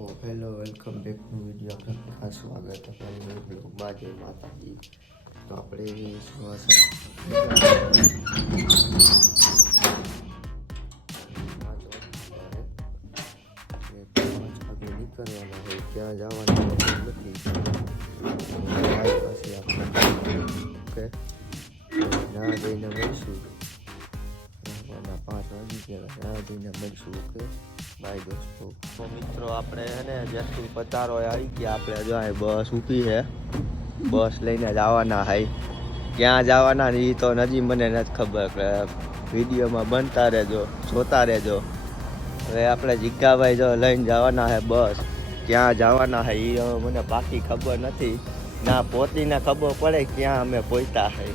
તો hello welcome back to video. આપણે ખાસ સ્વાગત છે આપણા બ્લોગમાં. જય માતાજી. તો આપણે નીકળવાના હોય ત્યાં જવાનું નથી. પછી આપણે ઓકે ના જઈને મળીશું. 5 વાગી ગયા ના જઈને મળીશું. ઓકે બાય દોસ્તો. તો મિત્રો આપણે છે ને જેટલું પધારો આવી ગયા. આપણે જો બસ ઊભી છે, બસ લઈને જવાના hay. ક્યાં જવાના એ તો હજી મને નથી ખબર. વિડીયોમાં બનતા રહેજો, જોતા રહેજો. હવે આપણે જીગાભાઈ જો લઈને જવાના છે બસ. ક્યાં જવાના છે એ મને બાકી ખબર નથી. ના પહોંચીને ખબર પડે ક્યાં અમે પહોંચ્યા છે,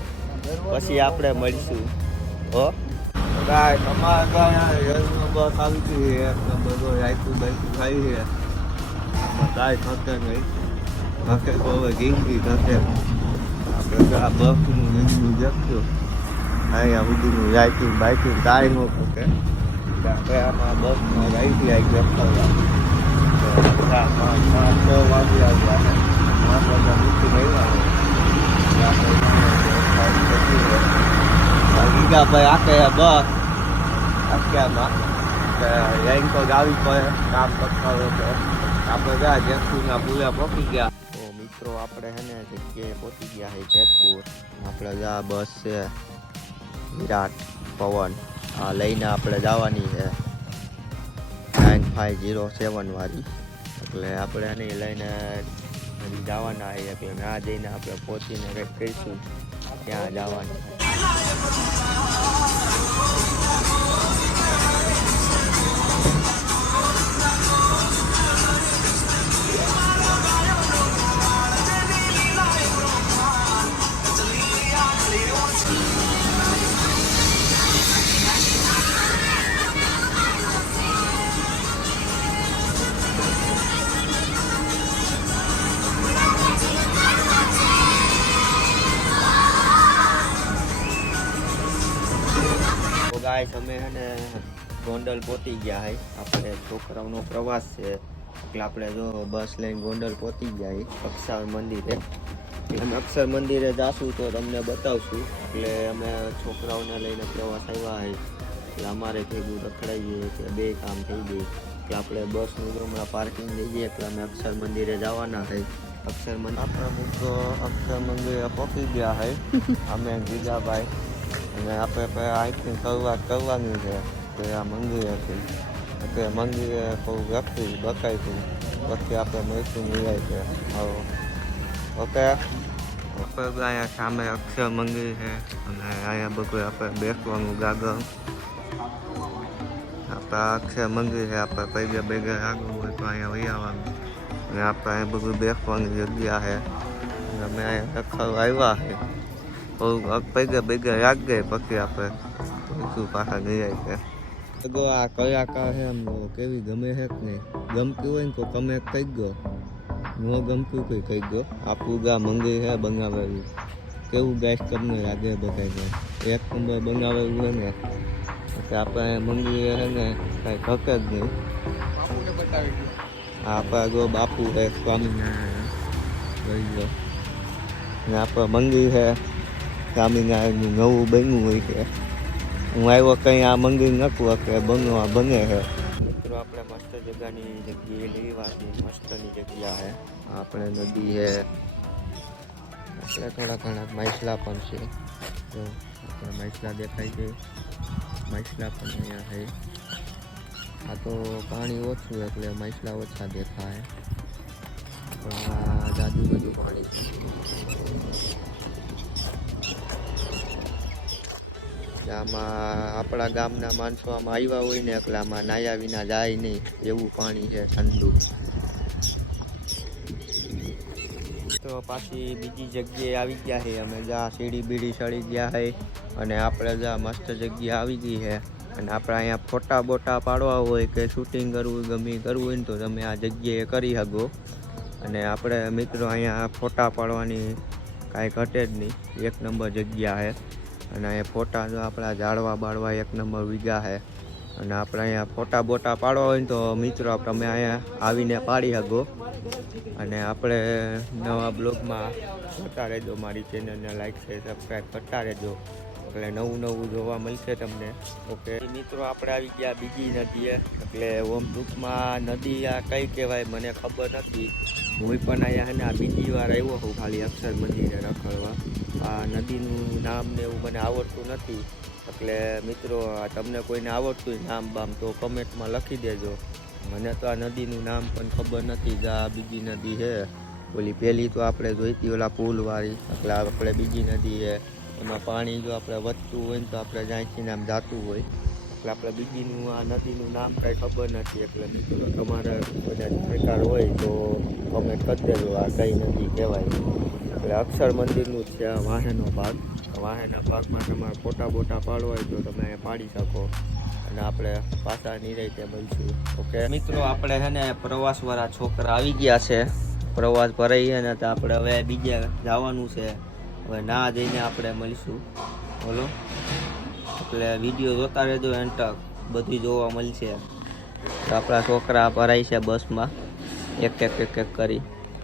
પછી આપણે મળીશું. હો ગાય તમારા ગાય બસ આવી ગઈ છે. એક બધો રાયતું બાયતું ખાઈ છે. કાંઈ થશે નહીં. થશે તો હવે જિંદગી થશે. આપણે આ બસનું જિંદગી જશું. અહીંયા સુધીનું રાયતું બાયતું કાંઈ ન થશે. આપણે આમાં બસમાં રાયતી આવી જતા 5-6 વાગે આવ્યા છે. 5 વાગ્યા મૂકીને આવ્યા. ગીગાભાઈ આખે બસ અત્યારમાં રેન્કો આવી પડે કામ કરતા હોય તો આપણે ગયા જેતપુરના પૂરા પહોંચી ગયા. તો મિત્રો આપણે છે ને જગ્યાએ પહોંચી ગયા છે જેતપુર. આપણે જા બસ છે વિરાટ પવન આ લઈને આપણે જવાની છે 9507 વાળી. એટલે આપણે એને લઈને જવાના છે. એટલે ના જઈને આપણે પહોંચીને કંઈક કહીશું ત્યાં જવાનું. ગાઈસ અમે છે ને ગોંડલ પહોંચી ગયા છે. આપણે છોકરાઓનો પ્રવાસ છે એટલે આપણે જો બસ લઈને ગોંડલ પહોંચી ગયા અક્ષર મંદિરે. અમે અક્ષર મંદિરે જાશું તો તમને બતાવશું. એટલે અમે છોકરાઓને લઈને પ્રવાસ આવ્યા છે. એટલે અમારે ભેગું રખડાઈએ કે બે કામ થઈ જાય. એટલે આપણે બસનું હમણાં પાર્કિંગ લઈ જઈએ. એટલે અમે અક્ષર મંદિરે જવાના છે. અક્ષર મંદિર આપણે મિત્રો અક્ષર મંદિરે પહોંચી ગયા છે. અમે ગીગાભાઈ અને આપણે અહીંથી શરૂઆત કરવાની છે કે આ મંદિર હતી. એટલે મંદિરે થોડું વ્યક્તિ બતાવી હતી. પછી આપણે મળીશું મિલાય છે. આવો ઓકે. આપણે અહીંયા સામે અક્ષર મંદિર છે અને અહીંયા બધું આપણે બેસવાનું ગાગર. આપણે અક્ષર મંદિર છે. આપણે પૈગે બેગે આગળ હોય તો અહીંયા વહી આવવાનું. અને આપણે અહીંયા બધું બેસવાની જગ્યા છે. અમે અહીંયા રખડવા આવ્યા છે. પૈગે પૈગે રાખીએ પછી આપણે શું પાછા નિરાય છે. આ કલાકાર છે એમ કેવી ગમે છે કે નહીં. ગમતું હોય ને તો તમે કહી ગયો, ન ગમતું કોઈ કહી ગયો. આપણું ગા મંદિર છે બનાવેલું. કેવું ગાઈસ તમને લાગે બધાને. એક નંબર બનાવેલું હોય ને એટલે આપણે મંદિર છે ને કાંઈ ઘકે જ નહીં. આપણા જો બાપુ છે સ્વામિનારાયણ લઈ ગયો ને આપણે મંદિર છે સ્વામિનારાયણનું નવું બન્યું હોય છે. હું આવ્યો કંઈ આ મંદિર નતું કે બનવા બને છે. મિત્રો આપણે મસ્ત જગ્યાની જગ્યાએ લેવાથી મસ્તની જગ્યા છે. આપણે નદી છે. આપણે થોડા ઘણા માછલા પણ છે. તો આપણે માછલા દેખાય છે. માછલા પણ અહીંયા છે. આ તો પાણી ઓછું એટલે માછલા ઓછા દેખાય. પણ આ જાદુ બધું પાણી છે. આમાં આપણા ગામના માણસો આમાં આવ્યા હોય ને એટલે આમાં નાયા વિના જાય નહીં એવું પાણી છે ઠંડુ. તો પાછી બીજી જગ્યાએ આવી ગયા છે અમે. જ્યાં સીડી બીડી ચડી ગયા છે અને આપણે જ્યાં મસ્ત જગ્યા આવી ગઈ છે. અને આપણે અહીંયા ફોટા બોટા પાડવા હોય કે શૂટિંગ કરવું ગમે કરવું હોય ને તો તમે આ જગ્યાએ કરી શકો. અને આપણે મિત્રો અહીંયા ફોટા પાડવાની કાંઈ ઘટે જ નહીં. એક નંબર જગ્યા છે. અને અહીંયા ફોટા જો આપણા ઝાડવા બાળવા એક નંબર વીઘા છે. અને આપણે અહીંયા ફોટા બોટા પાડવા હોય ને તો મિત્રો તમે અહીંયા આવીને પાડી શકો. અને આપણે નવા બ્લોગમાં જોતા રહેજો, મારી ચેનલને લાઈક છે સબસ્ક્રાઈબ કરતા રહેજો, એટલે નવું નવું જોવા મળશે તમને. ઓકે મિત્રો, આપણે આવી ગયા બીજી નદીએ. એટલે ઓમ ટૂંકમાં નદી આ કઈ કહેવાય મને ખબર નથી. હું પણ અહીંયા ને આ બીજી વાર આવ્યો હું ખાલી અક્ષર મંદિરે રખડવા. આ નદીનું નામ ને એવું મને આવડતું નથી. એટલે મિત્રો તમને કોઈને આવડતું હોય નામ બામ તો કમેન્ટમાં લખી દેજો. મને તો આ નદીનું નામ પણ ખબર નથી. જે આ બીજી નદી છે ઓલી પહેલી તો આપણે જોઈતી ઓલા પુલવાળી, એટલે આપણે બીજી નદી છે એમાં પાણી જો આપણે વધતું હોય ને તો આપણે જ્યાંથી નામ જાતું હોય. એટલે આપણે બીજીનું આ નદીનું નામ કંઈ ખબર નથી. એટલે મિત્રો તમારે બધા પ્રકાર હોય તો કમેન્ટ કરી દેજો આ કઈ નદી કહેવાય. એટલે અક્ષર મંદિરનું જ છે આ વાહેનો ભાગ. વાહેના ભાગમાં તમારે ફોટા બોટા પાડવા હોય તો તમે અહીંયા પાડી શકો. અને આપણે પાછા નિરાંતે મળશું. ઓકે મિત્રો, આપણે છે ને પ્રવાસવાળા છોકરા આવી ગયા છે. પ્રવાસ ભરાઈ છે ને તો આપણે હવે બીજે જવાનું છે. હવે ના જઈને આપણે મળીશું. બોલો, એટલે વિડીયો જોતા રહેજો, એન્ડ બધું જોવા મળશે. તો આપણા છોકરા ભરાય છે બસમાં એક કરી.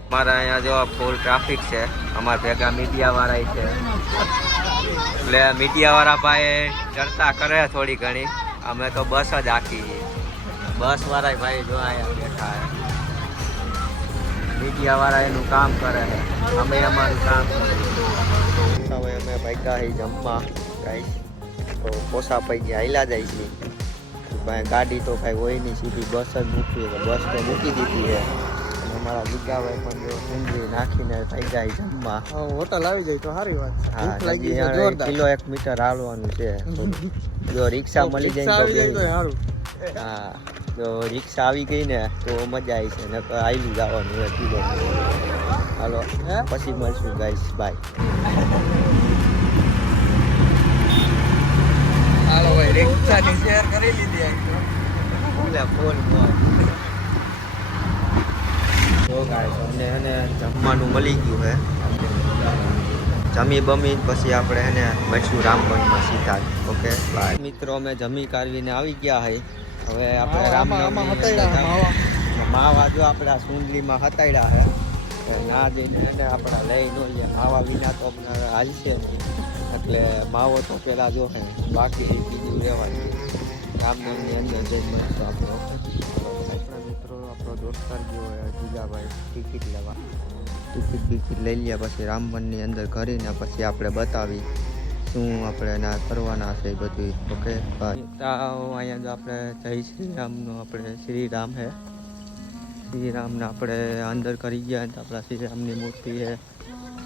અમારા અહીંયા જો ફૂલ ટ્રાફિક છે. અમારા ભેગા મીડિયાવાળા છે, એટલે મીડિયાવાળા ભાઈ ચર્ચા કરે થોડી ઘણી. અમે તો બસ જ આખી બસ વાળા ભાઈ જો અહીંયા બેઠા છે. મીડિયાવાળા એનું કામ કરે છે, અમે અમારું કામ કરીએ. હવે અમે ભાગ્યા હી જમવા ગાઈશ, તો પોસા પૈકી હાઈલા જાય છે. ભાઈ ગાડી તો કાંઈ હોય નહીં, સીધી બસ જ મૂકવી છે. બસ તો મૂકી દીધી છે. અને અમારા જીગાભાઈ પણ જો સુંદરી નાખીને ભાગ્યા હી જમવા. હોટલ આવી જાય તો સારી વાત. હા, કિલો 1 મીટર હાલવાનું છે. જો રિક્ષા મળી જાય તો સારું. હા, જો રિક્ષા આવી ગઈ ને તો મજા આવી છે. નકર આયલું જવાનું હોય કિલો. હાલો પછી મળશું ગાઈસ, બાય. હાલો ભાઈ, રિક્ષાની શેર કરી લીધી. ફોન તો ગાઈસ અમને એને જમવાનું મળી ગયું હે. જમી બમી પછી આપણે એને મળશું રામબનમાં સીધા. ઓકે બાય મિત્રો, અમે જમી કાઢવીને આવી ગયા હઈ. હવે આપણે માવા જો આપણા સુંદરીમાં હતાડ્યા હે. ના જઈને આપણા લઈ ન માવા વિના તો અમને હાલશે નહીં. એટલે માવો તો પેલા જો હે, બાકી બીજું રહેવાનું. રામનવમીની અંદર જઈને મળશું આપણે. આપણા મિત્રો આપણો દોસ્તાર ગયો હોય જીજાભાઈ ટિકિટ લેવા. ટિકિટ લઈ લ્યા પછી રામવનની અંદર કરીને પછી આપણે બતાવી શું આપણે એના કરવાના છે એ બધું. ઓકે અહીંયા જો આપણે જય શ્રીરામનો આપણે શ્રીરામ હે. શ્રીરામને આપણે અંદર કરી ગયા તો આપણા શ્રીરામની મૂર્તિ છે.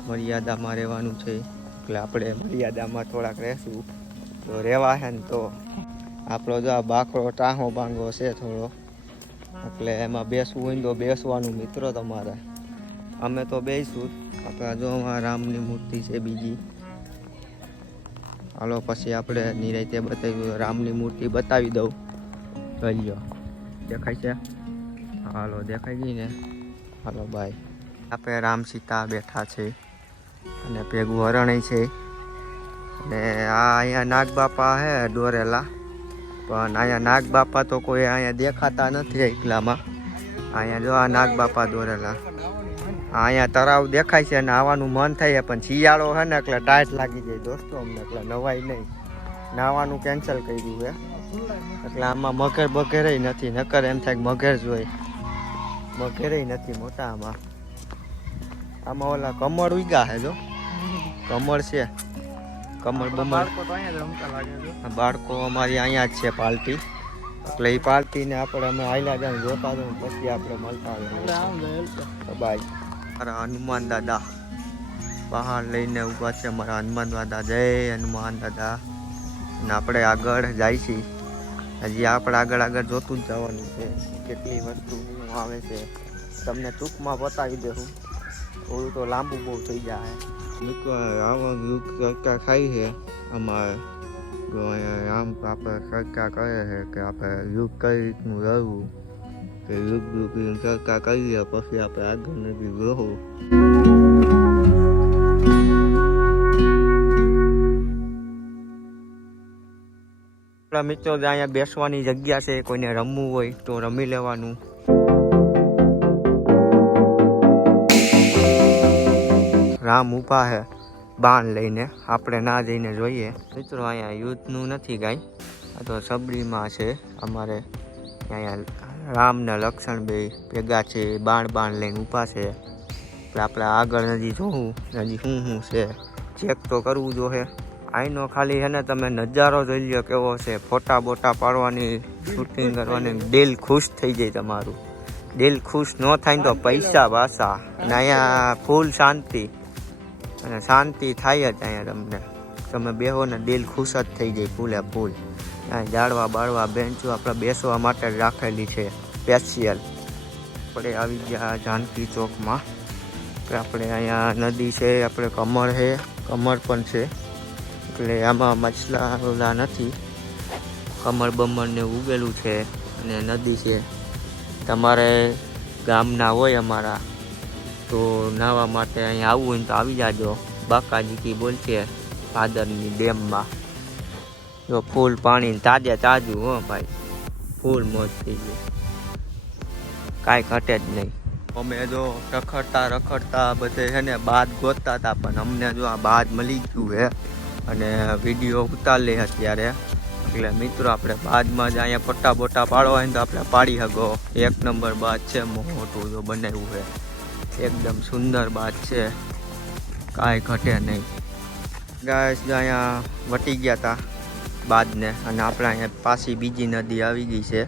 મર્યાદામાં રહેવાનું છે, એટલે આપણે મર્યાદામાં થોડાક રહેશું. તો રહેવા છે ને તો આપણો જો આ બાકડો ટાહો બાંગો છે થોડો, એટલે એમાં બેસવું હોય ને તો બેસવાનું મિત્રો તમારે. અમે તો બેસીશું. આપણા જો રામની મૂર્તિ છે બીજી. હાલો પછી આપણે નિરાંતે બતાવી રામની મૂર્તિ બતાવી દઉં. ગયો દેખાય છે? હાલો દેખાઈ ગઈ ને? હાલો બાય. આપણે રામ સીતા બેઠા છે અને ભેગું હરણ છે. અને આ અહીંયા નાગબાપા હે દોરેલા, પણ અહીંયા નાગબાપા તો કોઈ અહીંયા દેખાતા નથી એકલામાં. અહીંયા જો આ નાગબાપા દોરેલા. અહીંયા તળાવ દેખાય છે અને આવવાનું મન થાય, પણ શિયાળો છે ને એટલે ટાઈટ લાગી જાય દોસ્તો અમને, એટલે નવાય નહીં. નાવાનું કેન્સલ કર્યું છે. એટલે આમાં મગર બગેરે નથી, નકર એમ થાય મગર જ હોય. મગેરે નથી મોટા આમાં. આમાં ઓલા કમળ ઉગ્યા છે જો, કમળ છે. કમળ બમળ બાળકો અમારી અહીંયા જ છે પાર્ટી. એટલે એ પાર્ટીને આપણે અમે આયલા જાય જોતા જઈએ પછી આપણે મળતા હોય. બાય. મારા હનુમાન દાદા પહાડ લઈને ઊભા છે. મારા હનુમાન દાદા, જય હનુમાન દાદા. અને આપણે આગળ જાય છીએ. હજી આપણે આગળ જોતું જ જવાનું છે. કેટલી વસ્તુ આવે છે તમને ટૂંકમાં બતાવી દેવું. થોડું તો લાંબુ બહુ થઈ જાય. આવા ખાઈ છે અમારે આમ આપણે સરકાર કહે છે કે આપણે યુગ કઈ રીતનું રહેવું, કે યુગ સરકાર કરીએ પછી આપણે આગળ નથી રહું. આપણા મિત્રો અહીંયા બેસવાની જગ્યા છે, કોઈને રમવું હોય તો રમી લેવાનું. રામ ઊભા છે બાણ લઈને, આપણે ના જઈને જોઈએ. મિત્રો અહીંયા યુદ્ધનું નથી કાંઈ, આ તો સબરીમાં છે અમારે. અહીંયા રામ ને લક્ષ્મણ બે ભેગા છે, બાણ લઈને ઊભા છે. આપણે આગળ નજી જોવું નજી શું છે, ચેક તો કરવું જોઈએ. અહીંનો ખાલી છે ને તમે નજારો જોઈ લો કેવો છે, ફોટા બોટા પાડવાની, શૂટિંગ કરવાની, દિલ ખુશ થઈ જાય તમારું. દિલ ખુશ ન થાય ને તો પૈસા પાછા. અને અહીંયા ફૂલ શાંતિ, અને શાંતિ થાય જ અહીંયા તમને. તમે બેહો ને દિલ ખુશ જ થઈ જાય ફૂલે ફૂલ. અહીંયા ઝાડવા બાળવા બેન્ચો આપણે બેસવા માટે જ રાખેલી છે સ્પેશિયલ. આપણે આવી ગયા જાનકી ચોકમાં. આપણે અહીંયા નદી છે, આપણે કમર છે, કમર પણ છે. એટલે આમાં મછલા ઓલા નથી, કમર બમર ને ઉગેલું છે. અને નદી છે. તમારે ગામના હોય અમારા તો નાહવા માટે અહીંયા આવવું હોય તો આવી જાજો. બાકાજી કી બોલ છે ભાદરની ડેમમાં. જો ફૂલ પાણી તાજે તાજું હો ભાઈ, ફૂલ મોજ થઈ ગઈ, કાંઈ ઘટે જ નહીં. અમે જો રખડતા બધે છે ને બાદ ગોતતા હતા, પણ અમને જો આ બાદ મળી ગયું છે અને વિડીયો ઉતારી અત્યારે. એટલે મિત્રો આપણે બાદમાં જ અહીંયા ફોટા બોટા પાડવા હોય તો આપણે પાડી શકો. એક નંબર બાદ છે, મોટું જો બનાવ્યું છે, એકદમ સુંદર બાદ છે, કાંઈ ઘટે નહીં. ગાઈસ અહીંયા વટી ગયા હતા બાદને, અને આપણે અહીંયા પાછી બીજી નદી આવી ગઈ છે.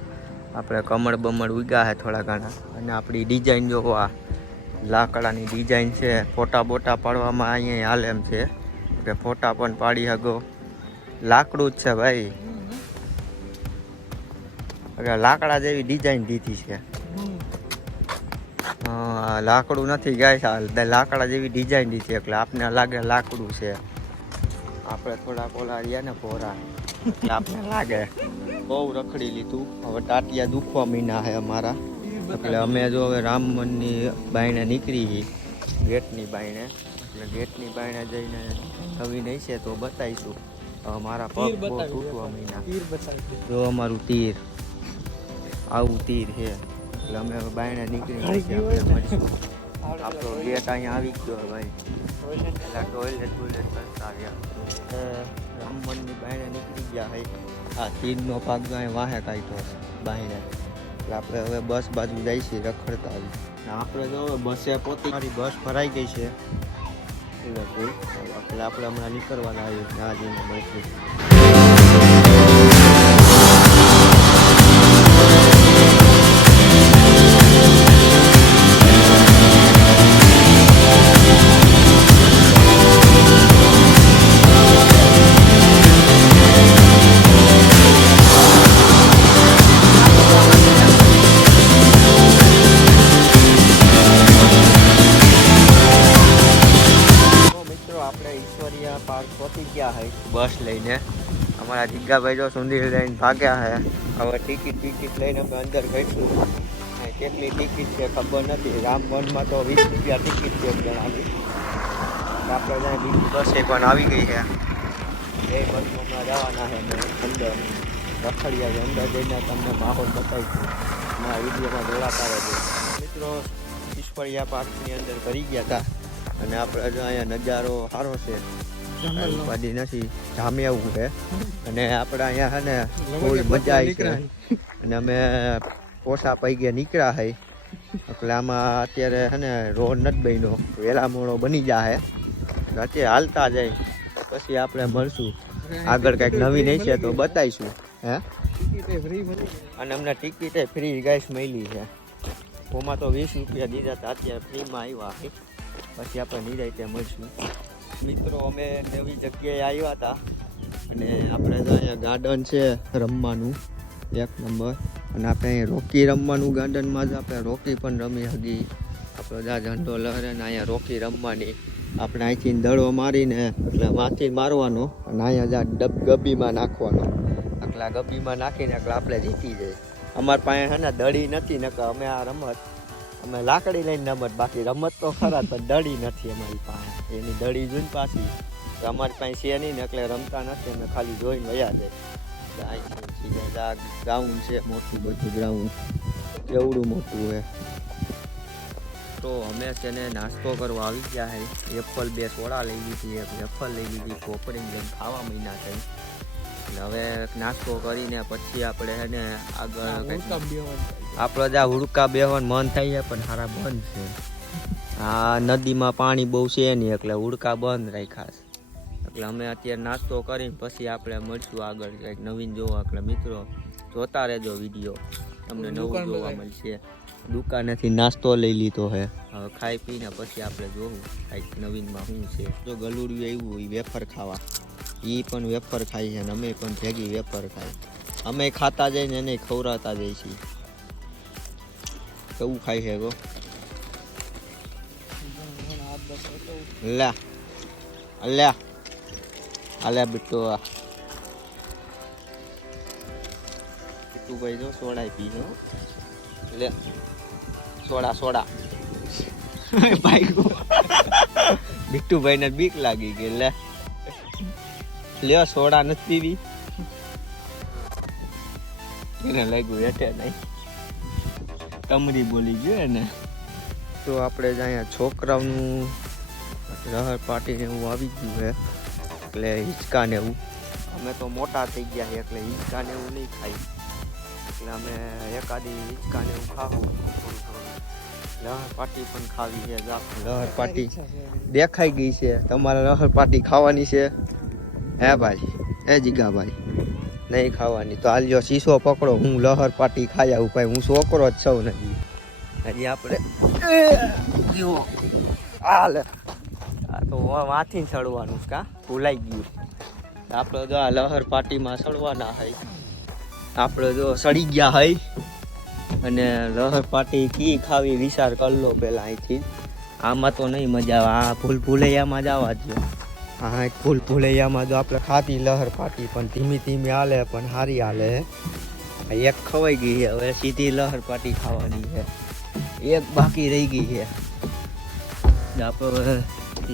આપણે કમળ બમળ ઉગ્યા છે થોડા ઘણા. અને આપણી ડિઝાઇન જો આ લાકડાની ડિઝાઇન છે, ફોટા બોટા પાડવામાં અહીંયા હાલ એમ છે કે ફોટા પણ પાડી શકો. લાકડું જ છે ભાઈ, લાકડા જેવી ડિઝાઇન દીધી છે. લાકડું નથી ગાય, લાકડા જેવી ડિઝાઇન દીધી, એટલે આપને લાગે લાકડું છે. આપણે થોડા કોલા રહ્યા ને પોરા, એટલે આપને લાગે. બહુ રખડી લીધું, હવે ટાટિયા દુખવા મીના છે અમારા. એટલે અમે જો હવે રામ મંદિરની બાયણે નીકળી, ગેટની બાયણે. એટલે ગેટની બાયણે જઈને નવી નહીં છે તો બતાવીશું. મારા પગ બહુ તૂટવા મીના. જો અમારું તીર, આવું તીર છે. એટલે અમે હવે બાયણે નીકળી મળીશું. આપણો ગેટ અહીંયા આવી ગયો ભાઈ. પેલા ટોયલેટ કરતા રહ્યા, રામ મંદિરની બાયણે નીકળી ગયા ભાઈ. આ તીરનો ભાગ અહીં વાહે કાઢ્યો બાયણે. એટલે આપણે હવે બસ બાજુ જાય છે રખડતા આવી. આપણે જો બસે પોતી મારી બસ ભરાઈ ગઈ છે. એટલે આપણે હમણાં નીકળવાના આવ્યું ત્યાં જઈને મળશું. પાર્ક પહોંચી ગયા છે બસ લઈને. અમારા જીગાભાઈ જો સુંદર લઈને ભાગ્યા છે. હવે ટિકિટ લઈને અમે અંદર ગઈશું. કેટલી ટિકિટ છે ખબર નથી. રામવનમાં તો 20 રૂપિયા ટિકિટ છે એક જણાની. આપણે ત્યાં બીજી બસ એક પણ આવી ગઈ છે. એ બસમાં જવાના છે અમે અંદર રખડિયા છે. અંદર જઈને તમને માહોલ બતાવીશું. અમારા વિડીયોમાં જોડાતા રહેજો મિત્રો. ઈશ્વરિયા પાર્કની અંદર કરી ગયા હતા, અને આપણે જો અહીંયા નજારો સારો છે, ઉપાધિ નથી, જામ્યા એવું છે. અને આપણે અહીંયા છે ને ફૂલ મજા આવી છે. અને અમે પોસા પૈગે નીકળ્યા છે. એટલે આમાં અત્યારે છે ને રોડ નથી બન્યો, વહેલા મોડો બની જાય. અત્યારે હાલતા જાય પછી આપણે મળશું. આગળ કંઈક નવી નહીં છે તો બતાવીશું. હે, અને અમને ટિકિટે ફ્રી ગાઈસ મળી છે. ઓમાં તો 20 રૂપિયા દીધા હતા, અત્યારે ફ્રીમાં આવ્યા. પછી આપણે નિરાંતે મળશું મિત્રો. અમે નવી જગ્યાએ આવ્યા હતા, અને આપણે તો અહીંયા ગાર્ડન છે રમવાનું એક નંબર. અને આપણે અહીં રોકી રમવાનું ગાર્ડનમાં જ આપણે રોકી પણ રમી હગી. આપણો જ્યાં ઝંડો લહેરે ને અહીંયા રોકી રમવાની. આપણે અહીંથી દડો મારીને એટલે માથી મારવાનો, અને અહીંયા જ્યાં ગબ્બીમાં નાખવાનો. એટલે આ ગબ્બીમાં નાખીને એટલે આપણે જીતી જાય. અમારી પાસે છે ને દડી નથી, નકર અમે આ રમત અમે લાકડી લઈને રમત. બાકી રમત તો ખરા, પણ દડી નથી અમારી પાસે. એની દડી જોઈને પાછી અમારી પાસે છે નહીં ને, એટલે રમતા નથી. અમે ખાલી જોઈને વયા જાય. ગ્રાઉન્ડ છે મોટું બધું ગ્રાઉન્ડ કેવડું મોટું છે. તો અમે છે ને નાસ્તો કરવા આવી ગયા છે. એપલ 2 સોડા લઈ લીધી, એક એપલ લઈ લીધી, પોપડીને જઈને ખાવા મહિના થઈ. અને હવે નાસ્તો કરીને પછી આપણે છે ને આગળ આપણે જ્યાં હુડકા બેહવાનું મન થાય છે પણ સારા બંધ છે. આ નદીમાં પાણી બહુ છે નહીં એટલે હુડકા બંધ રાખ્યા છે. એટલે અમે અત્યારે નાસ્તો કરીને પછી આપણે મળશું આગળ કંઈક નવીન જોવા. એટલે મિત્રો જોતા રહેજો વિડીયો, તમને નવું જોવા મળશે. દુકાનેથી નાસ્તો લઈ લીધો છે, હવે ખાઈ પીને પછી આપણે જોવું કંઈક નવીનમાં શું છે. જો ગલુડિયું આવ્યું એ વેફર ખાવા, એ પણ વેફર ખાય છે અને અમે પણ ભેગી વેફર ખાય. અમે ખાતા જઈને એને ખવડાવતા જઈએ છીએ. કેવું ખાય છે ગો લા અલ્યા અલ્યા બિટ્ટુ ભાઈ જો સોડા પી છે લે સોડા બિટ્ટુભાઈ ને બીક લાગી ગઈ. લે સોડા નથી પીવી એને લાગ્યું હેઠે નહીં તમરી બોલી ગયો ને. તો આપણે જ અહીંયા છોકરાઓનું રહર પાટીને એવું આવી ગયું છે એટલે હિંચકા ને એવું. અમે તો મોટા થઈ ગયા છે એટલે હિંચકા ને એવું નહીં ખાઈ, એટલે અમે એકાદી હિંચકા ને એવું ખાવું. લહર પાટી પણ ખાવી છે. લહર પાટી દેખાઈ ગઈ છે. તમારે લહર પાટી ખાવાની છે હે ભાઈ? હે જીગાભાઈ નહીં ખાવાની તો હાલ્યો શીશો પકડો, હું લહર પાટી ખાઈ આવું. ભાઈ હું છોકરો જ છું નથી હજી. આપણે હાલે આ તો વાથી ચડવાનું કા ભૂલાઈ ગયું. આપણે જો આ લહર પાટીમાં ચડવાના હોય, આપણે જો સડી ગયા હોય અને લહર પાટી કી ખાવી વિચાર કરી લો પહેલાં અહીંથી. આમાં તો નહીં મજા આવે, આ ભૂલૈયામાં જ આવવા દો. હા ભૂલૈયામાં જો આપણે ખાતી લહર પાટી પણ ધીમી ધીમી હાલે પણ સારી હાલે. એક ખવાઈ ગઈ છે, હવે સીધી લહર પાટી ખાવાની છે. એક બાકી રહી ગઈ છે, આપણે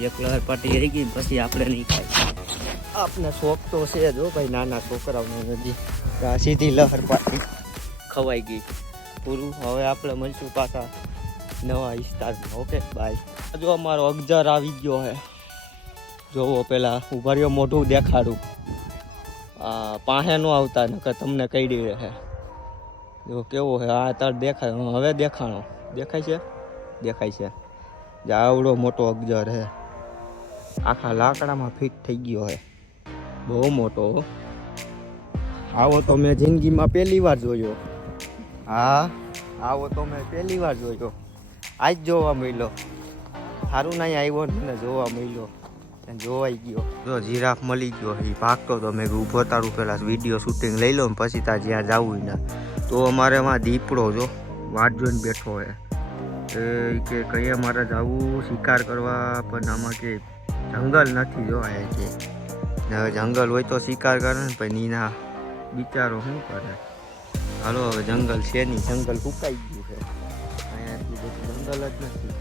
એક લહર પાટી રહી ગઈ પછી આપણે નહીં ખાઈ. આપને શોખ તો છે જો ભાઈ નાના છોકરાઓને નથી. સીધી લહર પાટી ખવાઈ ગઈ પૂરું. હવે આપણે મળશું પાછા નવા વિસ્તારમાં. Okay bye. જો અમારો અગજર આવી ગયો છે, જોવો પેલા ઉભા રહ્યો મોઢું દેખાડું. પાસે નો આવતા નકર તમને કહી દે છે. જો કેવો છે આ તાર દેખાય. હવે દેખાણો દેખાય છે, દેખાય છે. આવડો મોટો અગજર છે, આખા લાકડામાં ફિટ થઈ ગયો છે, બહુ મોટો. આવો તો મેં જિંદગીમાં પહેલી વાર જોયો. હા આવો તો મેં પહેલી વાર જોયો, આજ જોવા મળ્યો. સારું નહીં આવ્યો ને મને જોવા મળ્યો, જોવાઈ ગયો. જો જીરાફ મળી ગયો, એ ભાગતો તો મેં ઊભો તારું પેલા વિડીયો શૂટિંગ લઈ લો ને પછી ત્યાં જ્યાં જવું ને. તો અમારે એમાં દીપડો જો વાટ જોઈને બેઠો હોય કે કઈ અમારે જવું શિકાર કરવા, પણ આમાં કે જંગલ નથી જોવાય કે. હવે જંગલ હોય તો શિકાર કરે ને પછી નીના બિચારો શું કરે. હાલો હવે જંગલ છે નહીં, જંગલ ફૂંકાઈ ગયું છે અહીંયાથી, બધું જંગલ જ નથી.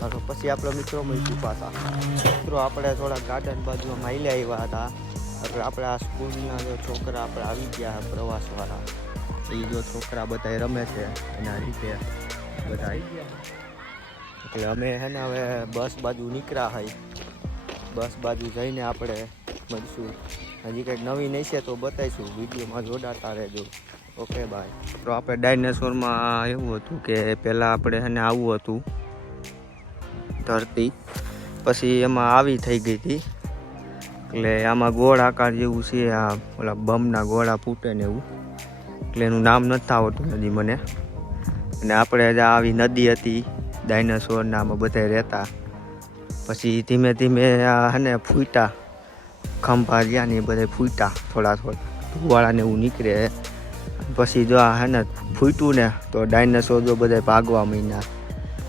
હાલો પછી આપણે મિત્રો મળીશું પાછા. મિત્રો આપણે થોડા ગાર્ડન બાજુમાં માઇલે આવ્યા હતા. એટલે આપણે આ સ્કૂલના જો છોકરા આપણે આવી ગયા પ્રવાસવાળા, એ જો છોકરા બધા રમે છે એના રીતે બધા આવી ગયા. એટલે અમે છે ને હવે બસ બાજુ નીકળ્યા હોય, બસ બાજુ જઈને આપણે મળીશું. હજી કંઈક નવી નહીં છે તો બતાવીશું, વિડીયોમાં જોડાતા રહેજો. Okay bye. તો આપણે ડાયનાસોરમાં એવું હતું કે પહેલાં આપણે એને આવું હતું ધરતી, પછી એમાં આવી થઈ ગઈ હતી. એટલે આમાં ગોળ આકાર જેવું છે, આ ઓલા બમના ગોળા ફૂટે ને એવું, એટલે એનું નામ નથી આવડતું હજી મને. અને આપણે આવી નદી હતી ડાયનાસોરના, આમાં બધા રહેતા. પછી ધીમે ધીમે આ હને ફૂટ્યા ખંભા રહ્યા ને એ બધા ફૂટ્યા, થોડા ધુવાળાને એવું નીકળે. પછી જો આ હે ને ફૂટ્યું ને તો ડાયનાસોર જો બધા ભાગવા માંડ્યા.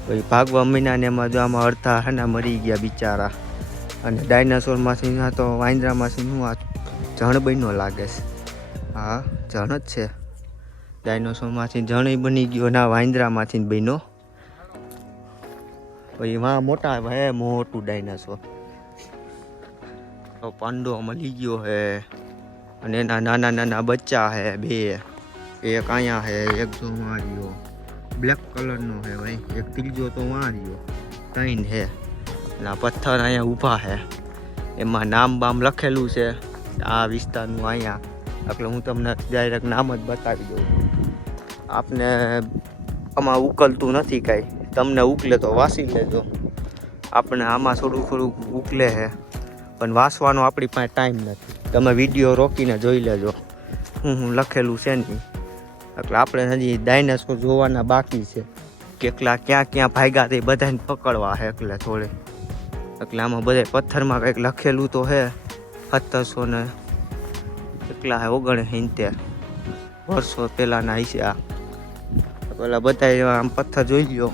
પછી ભાગવા માંડ્યા ને એમાં જો આમાં અડધા હે ને મરી ગયા બિચારા. અને ડાયનાસોરમાંથી આ તો વાંદરામાંથી શું આ જણ બન્યો લાગે છે. હા જણ જ છે, ડાયનાસોરમાંથી જણ બની ગયો ના વાંદરામાંથી બન્યો. પછી માં મોટા હે મોટું ડાયનાસોર. પાંડો મળી ગયો હે, અને એના નાના નાના બચ્ચા છે બે. એક અહીંયા છે, એક જો માં રહ્યો બ્લેક કલરનો છે ભાઈ, એક ત્રીજો તો માં રહ્યો, ત્રણ છે. અને આ પથ્થર અહીંયા ઊભા છે, એમાં નામ બામ લખેલું છે આ વિસ્તારનું અહીંયા. એટલે હું તમને ડાયરેક્ટ નામ જ બતાવી દઉં. આપને આમાં ઉકલતું નથી કાંઈ, તમને ઉકલે તો વાસી લેજો. આપણે આમાં થોડુંક ઉકલે છે, પણ વાસવાનો આપણી પાસે ટાઈમ નથી. તમે વિડીયો રોકીને જોઈ લેજો હું લખેલું છે નહીં. એટલે આપણે હજી ડાયનાસોર જોવાના બાકી છે, કેટલા ક્યાં ભાગ્યા તે બધાને પકડવા છે. એટલે થોડે એટલે આમાં બધા પથ્થરમાં કંઈક લખેલું તો છે 1700 ને કેટલા છે 69 વર્ષો પહેલાંના હશે. આ પેલા બધા આમ પથ્થર જોઈ લ્યો,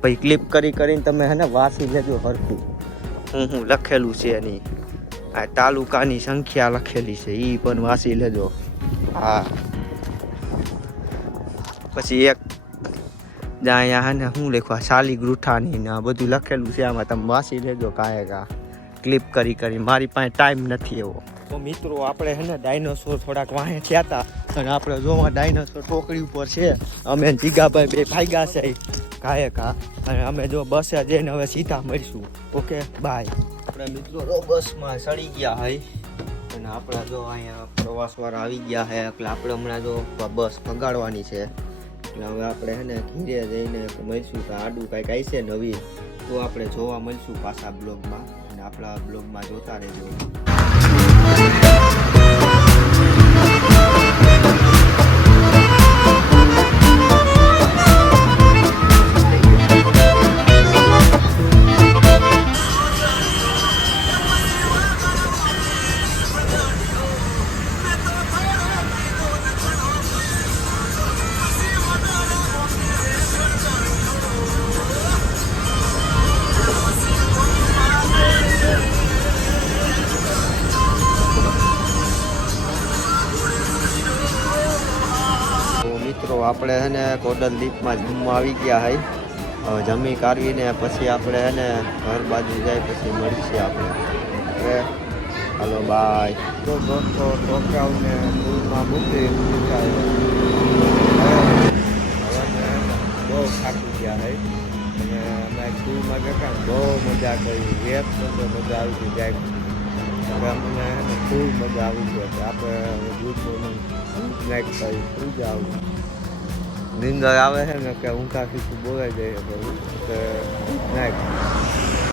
પછી ક્લિપ કરીને તમે હે ને વાસી લેજો હરખું હું લખેલું છે એની. આ તાલુકાની સંખ્યા લખેલી છે એ પણ વાસી લેજો. હા, પછી એક અહીંયા હે ને શું લખવા સાલી ગ્રુઠાની ને બધું લખેલું છે, આમાં તમે વાસી લેજો કાંઈ ક્લિપ કરી. મારી પાસે ટાઈમ નથી એવો. તો મિત્રો આપણે હે ને ડાયનોસોર થોડાક વાહે થયા હતા, અને આપણે જોવા ડાયનોસોર ટોકરી ઉપર છે. અમે જીગાભાઈ બે ભાગ્યા છે કાયકા, અને અમે જો બસે જઈને હવે સીધા મળીશું. Okay bye. આપણે મિત્રો બસમાં ચડી ગયા હોય, અને આપણા જો અહીંયા પ્રવાસવાળા આવી ગયા છે. એટલે આપણે હમણાં જો બસ ભગાડવાની છે. એટલે હવે આપણે હે ને ઘીરે જઈને મળીશું કે આડું કાંઈક આવશે નવી, તો આપણે જોવા મળીશું પાછા બ્લોગમાં. અને આપણા બ્લોગમાં જોતા રહેજો. મિત્રો આપણે હે ને કોડલ દીપમાં જમવા આવી ગયા હોય. હવે જમી કાઢવીને પછી આપણે હે ને ઘર બાજુ જાય, પછી મળીશું આપણે. ઓકે હાલો બાય. તો દોસ્તો છોકરાઓને સ્કૂલમાં મૂકી હવે બહુ થાકી ગયા હોય, અને અમે સ્કૂલમાં જતા બહુ મજા કરી. એક તો મજા આવી જાય, હવે અમને ફૂલ મજા આવી ગઈ. આપણે ગુડ મોર્નિંગ નાઇટ કરી સુઈ જાવ. નીંદર આવે છે ને કે ઊંઘાથી બોલાઈ જાય કે નાઇટ